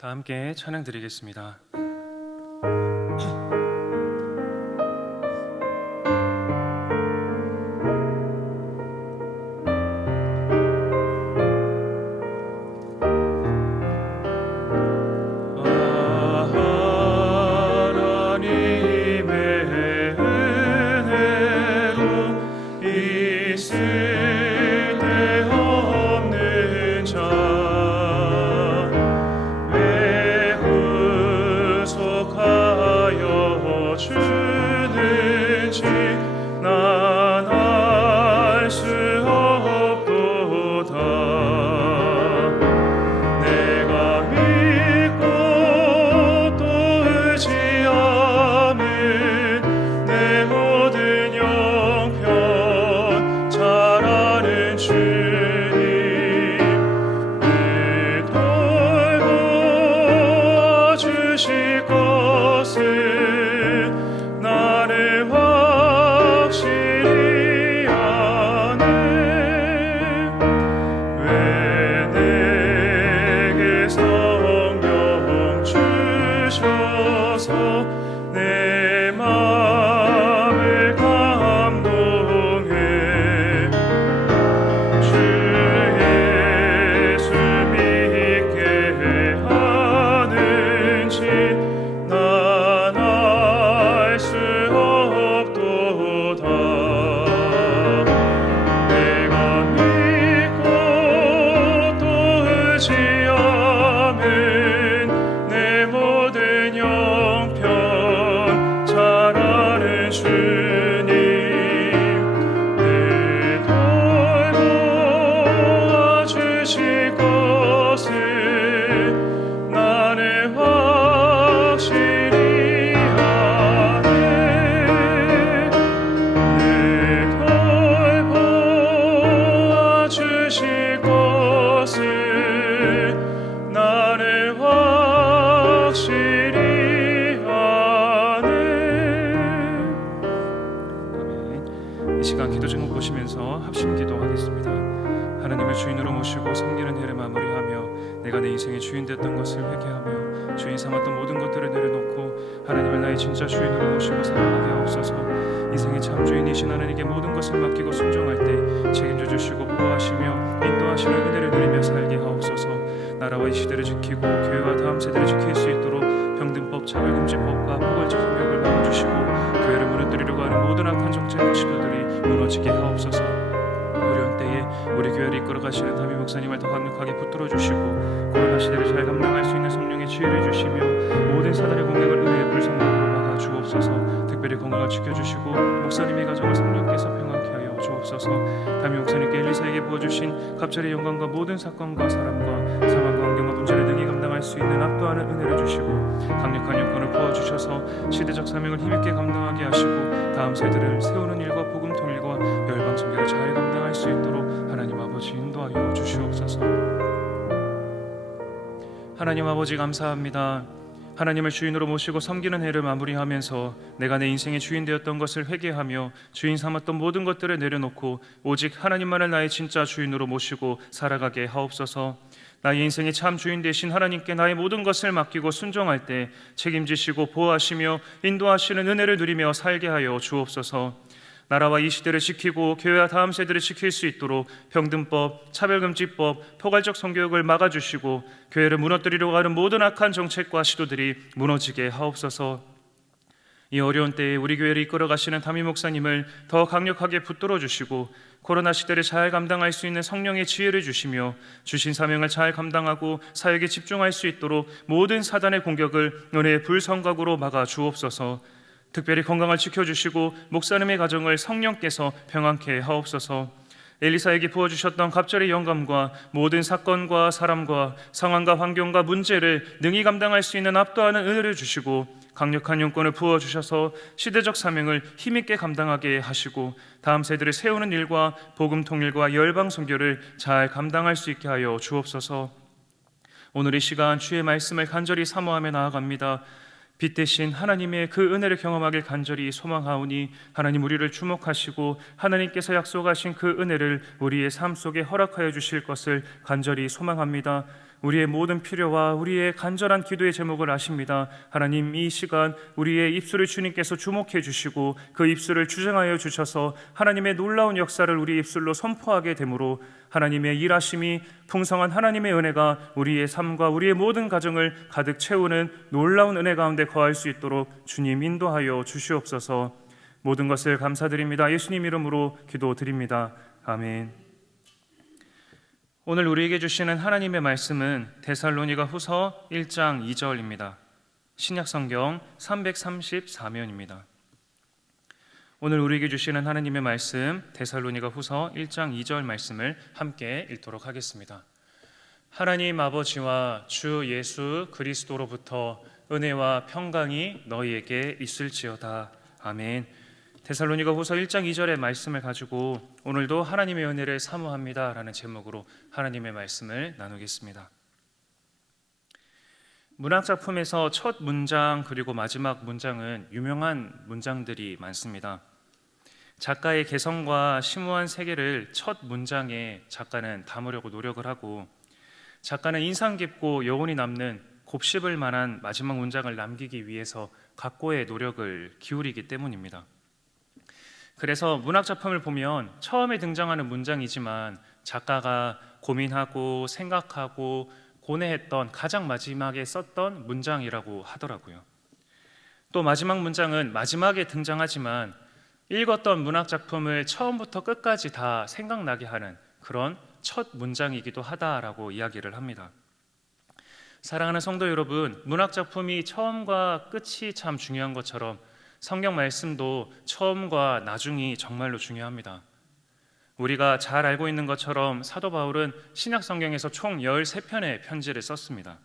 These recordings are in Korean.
다 함께 찬양 드리겠습니다. 하나님을 주인으로 모시고 섬기는 해를 마무리하며 내가 내 인생의 주인 됐던 것을 회개하며 주인 삼았던 모든 것들을 내려놓고 하나님을 나의 진짜 주인으로 모시고 살아가게 하옵소서. 인생의 참 주인이신 하나님께 모든 것을 맡기고 순종할 때 책임져 주시고 보호하시며 인도하시는 은혜를 누리며 살게 하옵소서. 나라와 이 시대를 지키고 교회와 다음 세대를 지킬 수 있도록 병든법, 차별금지법과 포괄적 성격을 막아주시고 교회를 무너뜨리려고 하는 모든 악한 정책과 시도들이 무너지게 하옵소서. 어려운 때에 우리 교회를 이끌어 가시는 담임 목사님을 더 강력하게 붙들어 주시고 코로나 시대를 잘 감당할 수 있는 성령의 지혜를 주시며 모든 사단의 공격을 은혜의 불성령으로 막아 주옵소서. 특별히 건강을 지켜주시고 목사님의 가정을 성령께서 평안케 하여 주옵소서. 담임 목사님께 엘리사에게 부어주신 갑절의 영광과 모든 사건과 사람과 상황과 환경과 문제를 능히 감당할 수 있는 압도하는 은혜를 주시고 강력한 여건을 부어주셔서 시대적 사명을 힘있게 감당하게 하시고 다음 세대를 세우는 일과 복음 통일과 열방 선교를 잘 감당할 수 있도록 하나님 아버지 인도하여 주시옵소서. 하나님 아버지 감사합니다. 하나님을 주인으로 모시고 섬기는 해를 마무리하면서 내가 내 인생의 주인 되었던 것을 회개하며 주인 삼았던 모든 것들을 내려놓고 오직 하나님만을 나의 진짜 주인으로 모시고 살아가게 하옵소서. 나의 인생의 참 주인 되신 하나님께 나의 모든 것을 맡기고 순종할 때 책임지시고 보호하시며 인도하시는 은혜를 누리며 살게 하여 주옵소서. 나라와 이 시대를 지키고 교회와 다음 세대를 지킬 수 있도록 병든법, 차별금지법, 포괄적 성교육을 막아주시고 교회를 무너뜨리려고 하는 모든 악한 정책과 시도들이 무너지게 하옵소서. 이 어려운 때에 우리 교회를 이끌어 가시는 담임 목사님을 더 강력하게 붙들어 주시고 코로나 시대를 잘 감당할 수 있는 성령의 지혜를 주시며 주신 사명을 잘 감당하고 사역에 집중할 수 있도록 모든 사단의 공격을 은혜의 불성각으로 막아 주옵소서. 특별히 건강을 지켜주시고 목사님의 가정을 성령께서 평안케 하옵소서. 엘리사에게 부어주셨던 갑절의 영감과 모든 사건과 사람과 상황과 환경과 문제를 능히 감당할 수 있는 압도하는 은혜를 주시고 강력한 용건을 부어주셔서 시대적 사명을 힘있게 감당하게 하시고 다음 세대를 세우는 일과 복음 통일과 열방 선교를 잘 감당할 수 있게 하여 주옵소서. 오늘 이 시간 주의 말씀을 간절히 사모하며 나아갑니다. 빛 대신 하나님의 그 은혜를 경험하길 간절히 소망하오니 하나님 우리를 주목하시고 하나님께서 약속하신 그 은혜를 우리의 삶 속에 허락하여 주실 것을 간절히 소망합니다. 우리의 모든 필요와 우리의 간절한 기도의 제목을 아십니다. 하나님, 이 시간 우리의 입술을 주님께서 주목해 주시고 그 입술을 주장하여 주셔서 하나님의 놀라운 역사를 우리 입술로 선포하게 되므로 하나님의 일하심이, 풍성한 하나님의 은혜가 우리의 삶과 우리의 모든 가정을 가득 채우는 놀라운 은혜 가운데 거할 수 있도록 주님 인도하여 주시옵소서. 모든 것을 감사드립니다. 예수님 이름으로 기도드립니다. 아멘. 오늘 우리에게 주시는 하나님의 말씀은 데살로니가 후서 1장 2절입니다. 신약성경 334면입니다. 오늘 우리에게 주시는 하나님의 말씀, 데살로니가 후서 1장 2절 말씀을 함께 읽도록 하겠습니다. 하나님 아버지와 주 예수 그리스도로부터 은혜와 평강이 너희에게 있을지어다. 아멘. 데살로니가 후서 1장 2절의 말씀을 가지고 오늘도 하나님의 은혜를 사모합니다 라는 제목으로 하나님의 말씀을 나누겠습니다. 문학작품에서 첫 문장 그리고 마지막 문장은 유명한 문장들이 많습니다. 작가의 개성과 심오한 세계를 첫 문장에 작가는 담으려고 노력을 하고, 작가는 인상 깊고 여운이 남는 곱씹을 만한 마지막 문장을 남기기 위해서 각고의 노력을 기울이기 때문입니다. 그래서 문학작품을 보면 처음에 등장하는 문장이지만 작가가 고민하고 생각하고 고뇌했던 가장 마지막에 썼던 문장이라고 하더라고요. 또 마지막 문장은 마지막에 등장하지만 읽었던 문학작품을 처음부터 끝까지 다 생각나게 하는 그런 첫 문장이기도 하다라고 이야기를 합니다. 사랑하는 성도 여러분, 문학작품이 처음과 끝이 참 중요한 것처럼 성경 말씀도 처음과 나중이 정말로 중요합니다. 우리가 잘 알고 있는 것처럼 사도 바울은 신약 성경에서 총 13편의 편지를 썼습니다.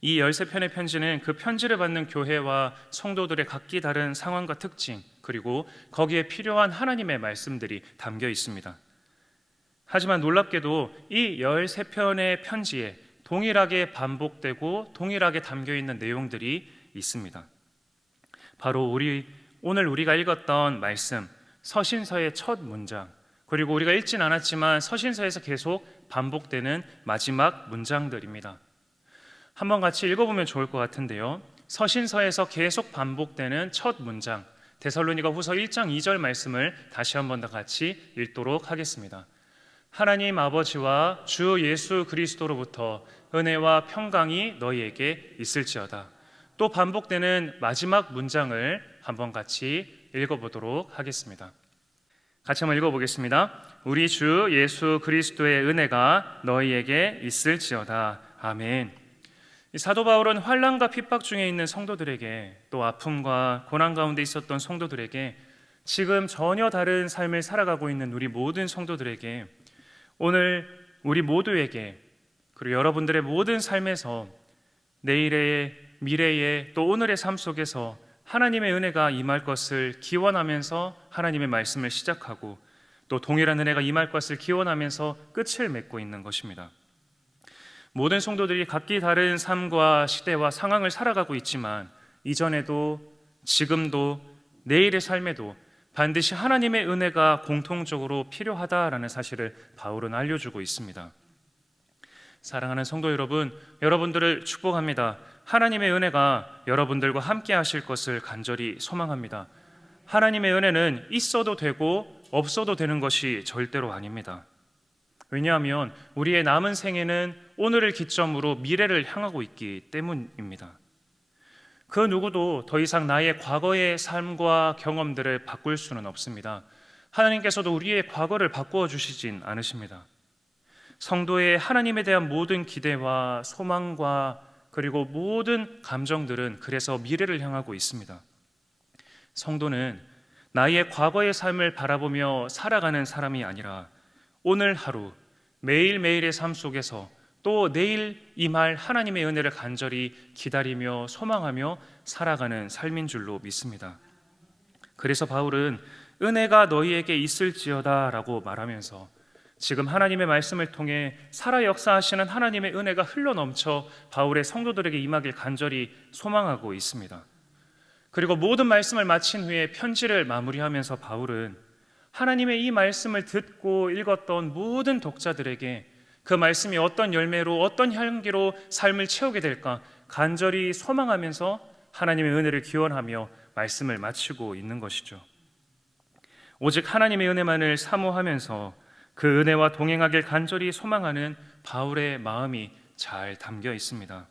이 13편의 편지는 그 편지를 받는 교회와 성도들의 각기 다른 상황과 특징, 그리고 거기에 필요한 하나님의 말씀들이 담겨 있습니다. 하지만 놀랍게도 이 13편의 편지에 동일하게 반복되고 동일하게 담겨 있는 내용들이 있습니다. 바로 오늘 우리가 읽었던 말씀, 서신서의 첫 문장, 그리고 우리가 읽진 않았지만 서신서에서 계속 반복되는 마지막 문장들입니다. 한번 같이 읽어보면 좋을 것 같은데요. 서신서에서 계속 반복되는 첫 문장, 데살로니가 후서 1장 2절 말씀을 다시 한번 더 같이 읽도록 하겠습니다. 하나님 아버지와 주 예수 그리스도로부터 은혜와 평강이 너희에게 있을지어다. 또 반복되는 마지막 문장을 한번 같이 읽어보도록 하겠습니다. 같이 한번 읽어보겠습니다. 우리 주 예수 그리스도의 은혜가 너희에게 있을지어다. 아멘. 사도 바울은 환난과 핍박 중에 있는 성도들에게, 또 아픔과 고난 가운데 있었던 성도들에게, 지금 전혀 다른 삶을 살아가고 있는 우리 모든 성도들에게, 오늘 우리 모두에게, 그리고 여러분들의 모든 삶에서 내일의 미래의 또 오늘의 삶 속에서 하나님의 은혜가 임할 것을 기원하면서 하나님의 말씀을 시작하고, 또 동일한 은혜가 임할 것을 기원하면서 끝을 맺고 있는 것입니다. 모든 성도들이 각기 다른 삶과 시대와 상황을 살아가고 있지만 이전에도 지금도 내일의 삶에도 반드시 하나님의 은혜가 공통적으로 필요하다라는 사실을 바울은 알려주고 있습니다. 사랑하는 성도 여러분, 여러분들을 축복합니다. 하나님의 은혜가 여러분들과 함께 하실 것을 간절히 소망합니다. 하나님의 은혜는 있어도 되고 없어도 되는 것이 절대로 아닙니다. 왜냐하면 우리의 남은 생애는 오늘을 기점으로 미래를 향하고 있기 때문입니다. 그 누구도 더 이상 나의 과거의 삶과 경험들을 바꿀 수는 없습니다. 하나님께서도 우리의 과거를 바꾸어 주시진 않으십니다. 성도의 하나님에 대한 모든 기대와 소망과 그리고 모든 감정들은 그래서 미래를 향하고 있습니다. 성도는 나의 과거의 삶을 바라보며 살아가는 사람이 아니라 오늘 하루 매일매일의 삶 속에서 또 내일 임할 하나님의 은혜를 간절히 기다리며 소망하며 살아가는 삶인 줄로 믿습니다. 그래서 바울은 은혜가 너희에게 있을지어다 라고 말하면서 지금 하나님의 말씀을 통해 살아 역사하시는 하나님의 은혜가 흘러넘쳐 바울의 성도들에게 임하길 간절히 소망하고 있습니다. 그리고 모든 말씀을 마친 후에 편지를 마무리하면서 바울은 하나님의 이 말씀을 듣고 읽었던 모든 독자들에게 그 말씀이 어떤 열매로 어떤 향기로 삶을 채우게 될까 간절히 소망하면서 하나님의 은혜를 기원하며 말씀을 마치고 있는 것이죠. 오직 하나님의 은혜만을 사모하면서 그 은혜와 동행하길 간절히 소망하는 바울의 마음이 잘 담겨 있습니다.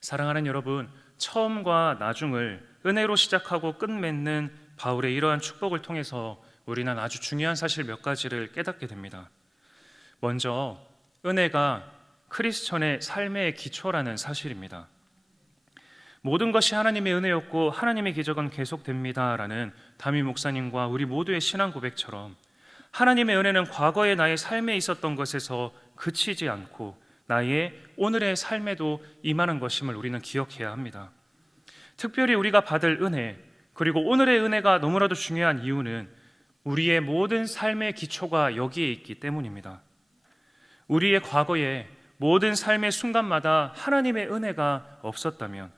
사랑하는 여러분, 처음과 나중을 은혜로 시작하고 끝맺는 바울의 이러한 축복을 통해서 우리는 아주 중요한 사실 몇 가지를 깨닫게 됩니다. 먼저 은혜가 크리스천의 삶의 기초라는 사실입니다. 모든 것이 하나님의 은혜였고 하나님의 기적은 계속됩니다라는 담임 목사님과 우리 모두의 신앙 고백처럼 하나님의 은혜는 과거의 나의 삶에 있었던 것에서 그치지 않고 나의 오늘의 삶에도 임하는 것임을 우리는 기억해야 합니다. 특별히 우리가 받을 은혜, 그리고 오늘의 은혜가 너무나도 중요한 이유는 우리의 모든 삶의 기초가 여기에 있기 때문입니다. 우리의 과거에 모든 삶의 순간마다 하나님의 은혜가 없었다면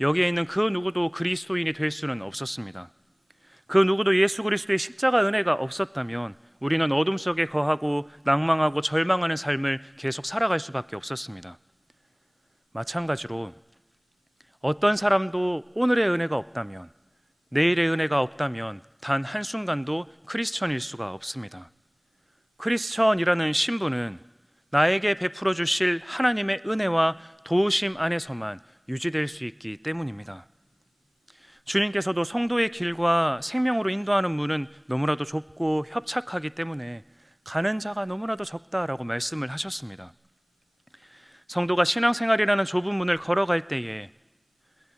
여기에 있는 그 누구도 그리스도인이 될 수는 없었습니다. 그 누구도 예수 그리스도의 십자가 은혜가 없었다면 우리는 어둠 속에 거하고 낭망하고 절망하는 삶을 계속 살아갈 수밖에 없었습니다. 마찬가지로 어떤 사람도 오늘의 은혜가 없다면, 내일의 은혜가 없다면 단 한순간도 크리스천일 수가 없습니다. 크리스천이라는 신분은 나에게 베풀어 주실 하나님의 은혜와 도우심 안에서만 유지될 수 있기 때문입니다. 주님께서도 성도의 길과 생명으로 인도하는 문은 너무나도 좁고 협착하기 때문에 가는 자가 너무나도 적다라고 말씀을 하셨습니다. 성도가 신앙생활이라는 좁은 문을 걸어갈 때에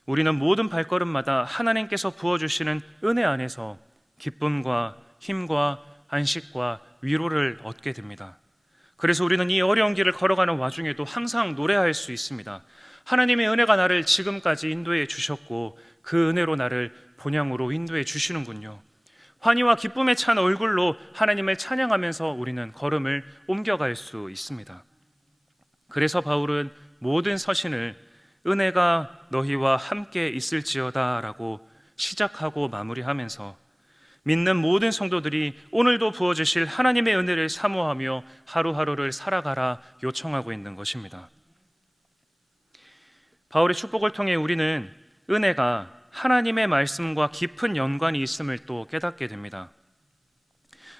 우리는 모든 발걸음마다 하나님께서 부어주시는 은혜 안에서 기쁨과 힘과 안식과 위로를 얻게 됩니다. 그래서 우리는 이 어려운 길을 걸어가는 와중에도 항상 노래할 수 있습니다. 하나님의 은혜가 나를 지금까지 인도해 주셨고 그 은혜로 나를 본향으로 인도해 주시는군요. 환희와 기쁨에 찬 얼굴로 하나님을 찬양하면서 우리는 걸음을 옮겨갈 수 있습니다. 그래서 바울은 모든 서신을 은혜가 너희와 함께 있을지어다 라고 시작하고 마무리하면서 믿는 모든 성도들이 오늘도 부어주실 하나님의 은혜를 사모하며 하루하루를 살아가라 요청하고 있는 것입니다. 바울의 축복을 통해 우리는 은혜가 하나님의 말씀과 깊은 연관이 있음을 또 깨닫게 됩니다.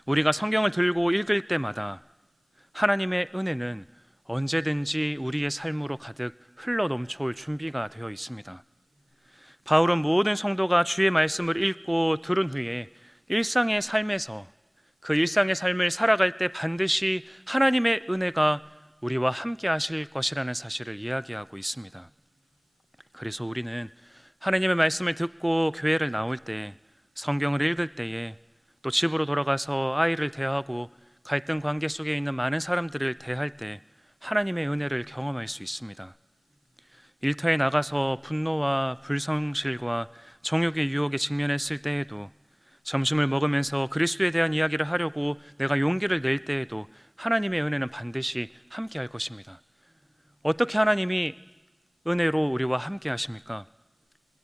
우리가 성경을 들고 읽을 때마다 하나님의 은혜는 언제든지 우리의 삶으로 가득 흘러 넘쳐올 준비가 되어 있습니다. 바울은 모든 성도가 주의 말씀을 읽고 들은 후에 일상의 삶에서 그 일상의 삶을 살아갈 때 반드시 하나님의 은혜가 우리와 함께 하실 것이라는 사실을 이야기하고 있습니다. 그래서 우리는 하나님의 말씀을 듣고 교회를 나올 때, 성경을 읽을 때에, 또 집으로 돌아가서 아이를 대하고 갈등 관계 속에 있는 많은 사람들을 대할 때 하나님의 은혜를 경험할 수 있습니다. 일터에 나가서 분노와 불성실과 정욕의 유혹에 직면했을 때에도, 점심을 먹으면서 그리스도에 대한 이야기를 하려고 내가 용기를 낼 때에도 하나님의 은혜는 반드시 함께 할 것입니다. 어떻게 하나님이 은혜로 우리와 함께 하십니까?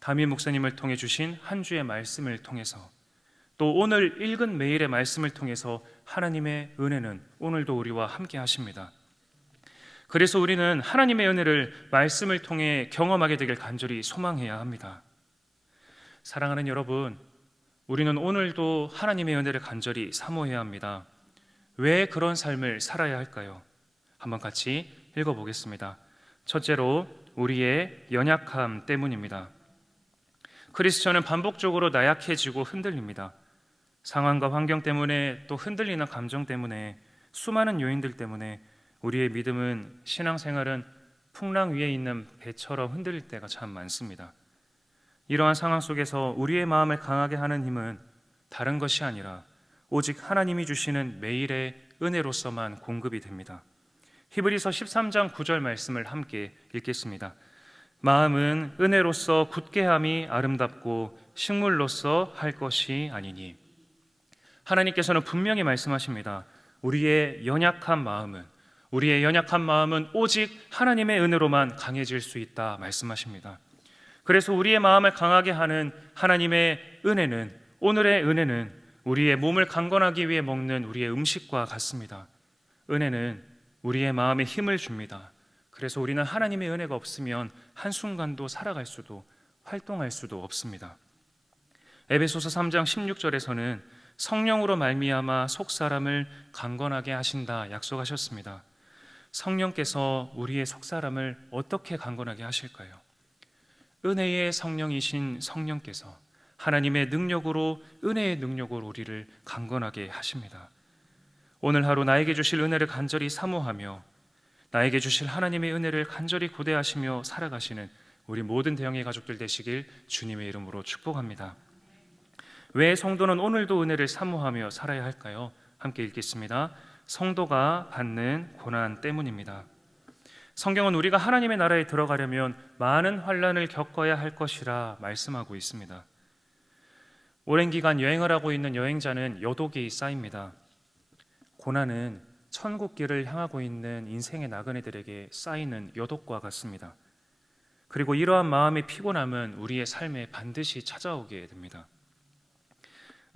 담임 목사님을 통해 주신 한 주의 말씀을 통해서, 또 오늘 읽은 메일의 말씀을 통해서 하나님의 은혜는 오늘도 우리와 함께 하십니다. 그래서 우리는 하나님의 은혜를 말씀을 통해 경험하게 되길 간절히 소망해야 합니다. 사랑하는 여러분, 우리는 오늘도 하나님의 은혜를 간절히 사모해야 합니다. 왜 그런 삶을 살아야 할까요? 한번 같이 읽어보겠습니다. 첫째로 우리의 연약함 때문입니다. 크리스천은 반복적으로 나약해지고 흔들립니다. 상황과 환경 때문에, 또 흔들리는 감정 때문에, 수많은 요인들 때문에 우리의 믿음은, 신앙생활은 풍랑 위에 있는 배처럼 흔들릴 때가 참 많습니다. 이러한 상황 속에서 우리의 마음을 강하게 하는 힘은 다른 것이 아니라 오직 하나님이 주시는 매일의 은혜로서만 공급이 됩니다. 히브리서 13장 9절 말씀을 함께 읽겠습니다. 마음은 은혜로서 굳게함이 아름답고 식물로서 할 것이 아니니. 하나님께서는 분명히 말씀하십니다. 우리의 연약한 마음은 오직 하나님의 은혜로만 강해질 수 있다 말씀하십니다. 그래서 우리의 마음을 강하게 하는 하나님의 은혜는, 오늘의 은혜는 우리의 몸을 강건하기 위해 먹는 우리의 음식과 같습니다. 은혜는 우리의 마음에 힘을 줍니다. 그래서 우리는 하나님의 은혜가 없으면 한순간도 살아갈 수도 활동할 수도 없습니다. 에베소서 3장 16절에서는 성령으로 말미암아 속 사람을 강건하게 하신다 약속하셨습니다. 성령께서 우리의 속 사람을 어떻게 강건하게 하실까요? 은혜의 성령이신 성령께서 하나님의 능력으로, 은혜의 능력으로 우리를 강건하게 하십니다. 오늘 하루 나에게 주실 은혜를 간절히 사모하며 나에게 주실 하나님의 은혜를 간절히 고대하시며 살아가시는 우리 모든 대형의 가족들 되시길 주님의 이름으로 축복합니다. 왜 성도는 오늘도 은혜를 사모하며 살아야 할까요? 함께 읽겠습니다. 성도가 받는 고난 때문입니다. 성경은 우리가 하나님의 나라에 들어가려면 많은 환난을 겪어야 할 것이라 말씀하고 있습니다. 오랜 기간 여행을 하고 있는 여행자는 여독이 쌓입니다. 고난은 천국길을 향하고 있는 인생의 나그네들에게 쌓이는 여독과 같습니다. 그리고 이러한 마음의 피곤함은 우리의 삶에 반드시 찾아오게 됩니다.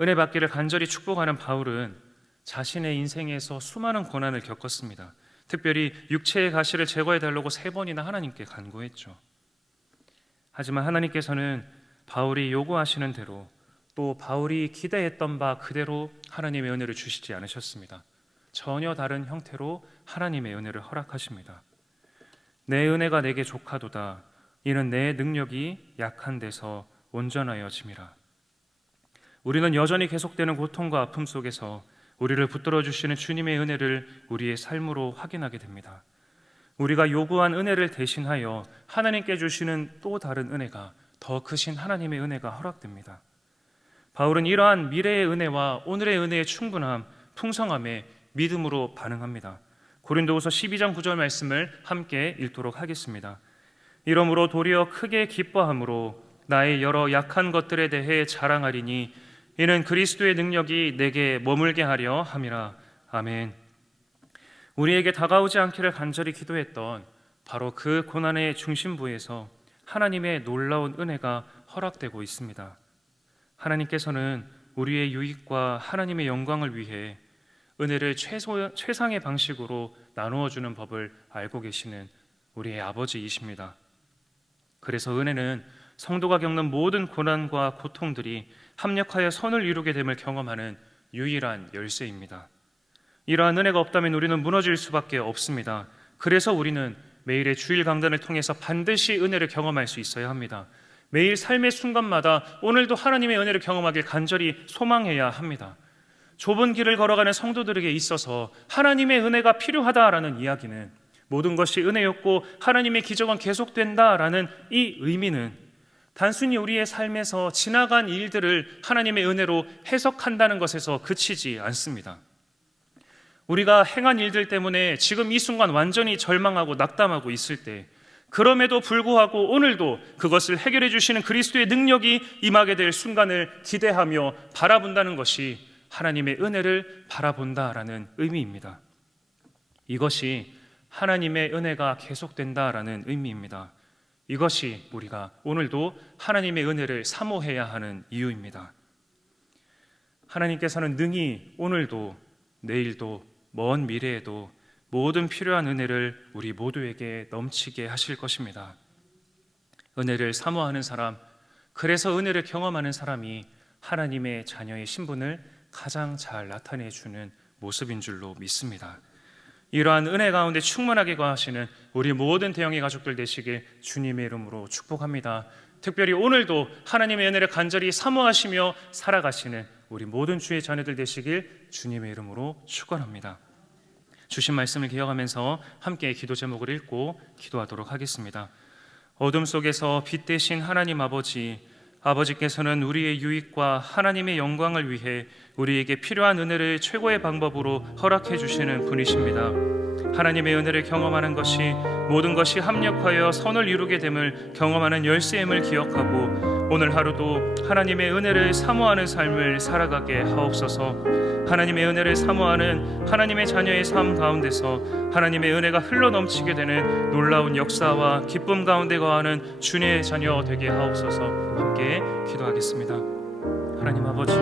은혜 받기를 간절히 축복하는 바울은 자신의 인생에서 수많은 고난을 겪었습니다. 특별히 육체의 가시를 제거해달라고 3번이나 하나님께 간구했죠. 하지만 하나님께서는 바울이 요구하시는 대로, 또 바울이 기대했던 바 그대로 하나님의 은혜를 주시지 않으셨습니다. 전혀 다른 형태로 하나님의 은혜를 허락하십니다. 내 은혜가 내게 족하도다. 이는 내 능력이 약한 데서 온전하여짐이라. 우리는 여전히 계속되는 고통과 아픔 속에서 우리를 붙들어 주시는 주님의 은혜를 우리의 삶으로 확인하게 됩니다. 우리가 요구한 은혜를 대신하여 하나님께 주시는 또 다른 은혜가, 더 크신 하나님의 은혜가 허락됩니다. 바울은 이러한 미래의 은혜와 오늘의 은혜의 충분함, 풍성함에 믿음으로 반응합니다. 고린도후서 12장 9절 말씀을 함께 읽도록 하겠습니다. 이러므로 도리어 크게 기뻐함으로 나의 여러 약한 것들에 대해 자랑하리니 이는 그리스도의 능력이 내게 머물게 하려 함이라. 아멘. 우리에게 다가오지 않기를 간절히 기도했던 바로 그 고난의 중심부에서 하나님의 놀라운 은혜가 허락되고 있습니다. 하나님께서는 우리의 유익과 하나님의 영광을 위해 은혜를 최상의 방식으로 나누어 주는 법을 알고 계시는 우리의 아버지이십니다. 그래서 은혜는 성도가 겪는 모든 고난과 고통들이 합력하여 선을 이루게 됨을 경험하는 유일한 열쇠입니다. 이러한 은혜가 없다면 우리는 무너질 수밖에 없습니다. 그래서 우리는 매일의 주일 강단을 통해서 반드시 은혜를 경험할 수 있어야 합니다. 매일 삶의 순간마다 오늘도 하나님의 은혜를 경험하길 간절히 소망해야 합니다. 좁은 길을 걸어가는 성도들에게 있어서 하나님의 은혜가 필요하다라는 이야기는, 모든 것이 은혜였고 하나님의 기적은 계속된다라는 이 의미는 단순히 우리의 삶에서 지나간 일들을 하나님의 은혜로 해석한다는 것에서 그치지 않습니다. 우리가 행한 일들 때문에 지금 이 순간 완전히 절망하고 낙담하고 있을 때, 그럼에도 불구하고 오늘도 그것을 해결해 주시는 그리스도의 능력이 임하게 될 순간을 기대하며 바라본다는 것이 하나님의 은혜를 바라본다라는 의미입니다. 이것이 하나님의 은혜가 계속된다라는 의미입니다. 이것이 우리가 오늘도 하나님의 은혜를 사모해야 하는 이유입니다. 하나님께서는 능히 오늘도, 내일도, 먼 미래에도 모든 필요한 은혜를 우리 모두에게 넘치게 하실 것입니다. 은혜를 사모하는 사람, 그래서 은혜를 경험하는 사람이 하나님의 자녀의 신분을 가장 잘 나타내주는 모습인 줄로 믿습니다. 이러한 은혜 가운데 충만하게 거하시는 우리 모든 대형의 가족들 되시길 주님의 이름으로 축복합니다. 특별히 오늘도 하나님의 은혜를 간절히 사모하시며 살아가시는 우리 모든 주의 자녀들 되시길 주님의 이름으로 축원합니다. 주신 말씀을 기억하면서 함께 기도 제목을 읽고 기도하도록 하겠습니다. 어둠 속에서 빛 되신 하나님 아버지께서는 우리의 유익과 하나님의 영광을 위해 우리에게 필요한 은혜를 최고의 방법으로 허락해 주시는 분이십니다. 하나님의 은혜를 경험하는 것이 모든 것이 합력하여 선을 이루게 됨을 경험하는 열쇠임을 기억하고 오늘 하루도 하나님의 은혜를 사모하는 삶을 살아가게 하옵소서. 하나님의 은혜를 사모하는 하나님의 자녀의 삶 가운데서 하나님의 은혜가 흘러넘치게 되는 놀라운 역사와 기쁨 가운데 거하는 주님의 자녀 되게 하옵소서. 함께 기도하겠습니다. 하나님 아버지,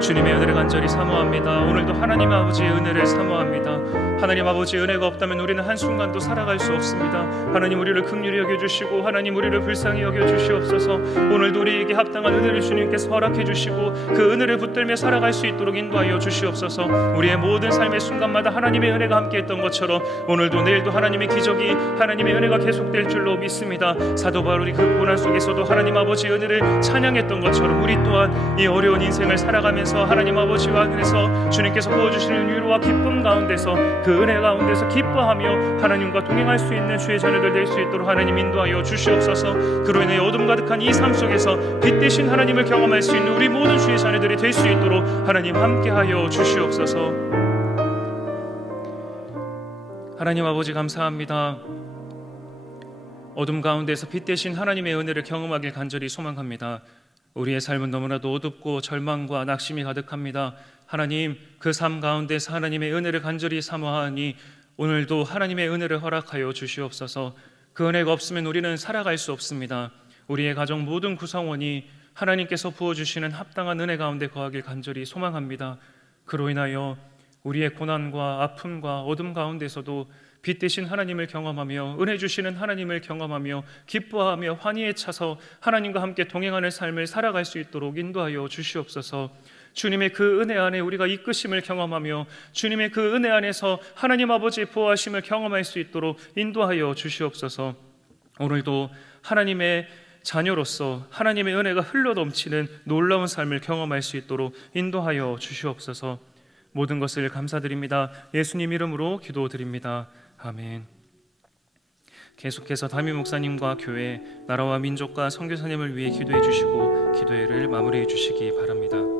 주님의 은혜를 간절히 사모합니다. 오늘도 하나님 아버지의 은혜를 사모합니다. 하나님 아버지의 은혜가 없다면 우리는 한순간도 살아갈 수 없습니다. 하나님 우리를 긍휼히 여겨주시고 하나님 우리를 불쌍히 여겨주시옵소서. 오늘도 우리에게 합당한 은혜를 주님께서 허락해 주시고 그 은혜를 붙들며 살아갈 수 있도록 인도하여 주시옵소서. 우리의 모든 삶의 순간마다 하나님의 은혜가 함께했던 것처럼 오늘도 내일도 하나님의 기적이 하나님의 은혜가 계속될 줄로 믿습니다. 사도 바울이 그 고난 속에서도 하나님 아버지의 은혜를 찬양했던 것처럼 우리 또한 이 어려운 인생을 살아가면서 하나님 아버지와 하늘에서 주님께서 부어주시는 위로와 기쁨 가운데서 그 은혜 가운데서 기뻐하며 하나님과 동행할 수 있는 주의 자녀들 될 수 있도록 하나님 인도하여 주시옵소서. 그로 인해 어둠 가득한 이 삶 속에서 빛 되신 하나님을 경험할 수 있는 우리 모든 주의 자녀들이 될 수 있도록 하나님 함께하여 주시옵소서. 하나님 아버지 감사합니다. 어둠 가운데서 빛 되신 하나님의 은혜를 경험하길 간절히 소망합니다. 우리의 삶은 너무나도 어둡고 절망과 낙심이 가득합니다. 하나님, 그 삶 가운데서 하나님의 은혜를 간절히 사모하니 오늘도 하나님의 은혜를 허락하여 주시옵소서. 그 은혜가 없으면 우리는 살아갈 수 없습니다. 우리의 가정 모든 구성원이 하나님께서 부어주시는 합당한 은혜 가운데 거하길 간절히 소망합니다. 그로 인하여 우리의 고난과 아픔과 어둠 가운데서도 빛 되신 하나님을 경험하며 은혜 주시는 하나님을 경험하며 기뻐하며 환희에 차서 하나님과 함께 동행하는 삶을 살아갈 수 있도록 인도하여 주시옵소서. 주님의 그 은혜 안에 우리가 이끄심을 경험하며 주님의 그 은혜 안에서 하나님 아버지의 보호하심을 경험할 수 있도록 인도하여 주시옵소서. 오늘도 하나님의 자녀로서 하나님의 은혜가 흘러넘치는 놀라운 삶을 경험할 수 있도록 인도하여 주시옵소서. 모든 것을 감사드립니다. 예수님 이름으로 기도드립니다. 아멘. 계속해서 담임 목사님과 교회, 나라와 민족과 선교사님을 위해 기도해 주시고 기도회를 마무리해 주시기 바랍니다.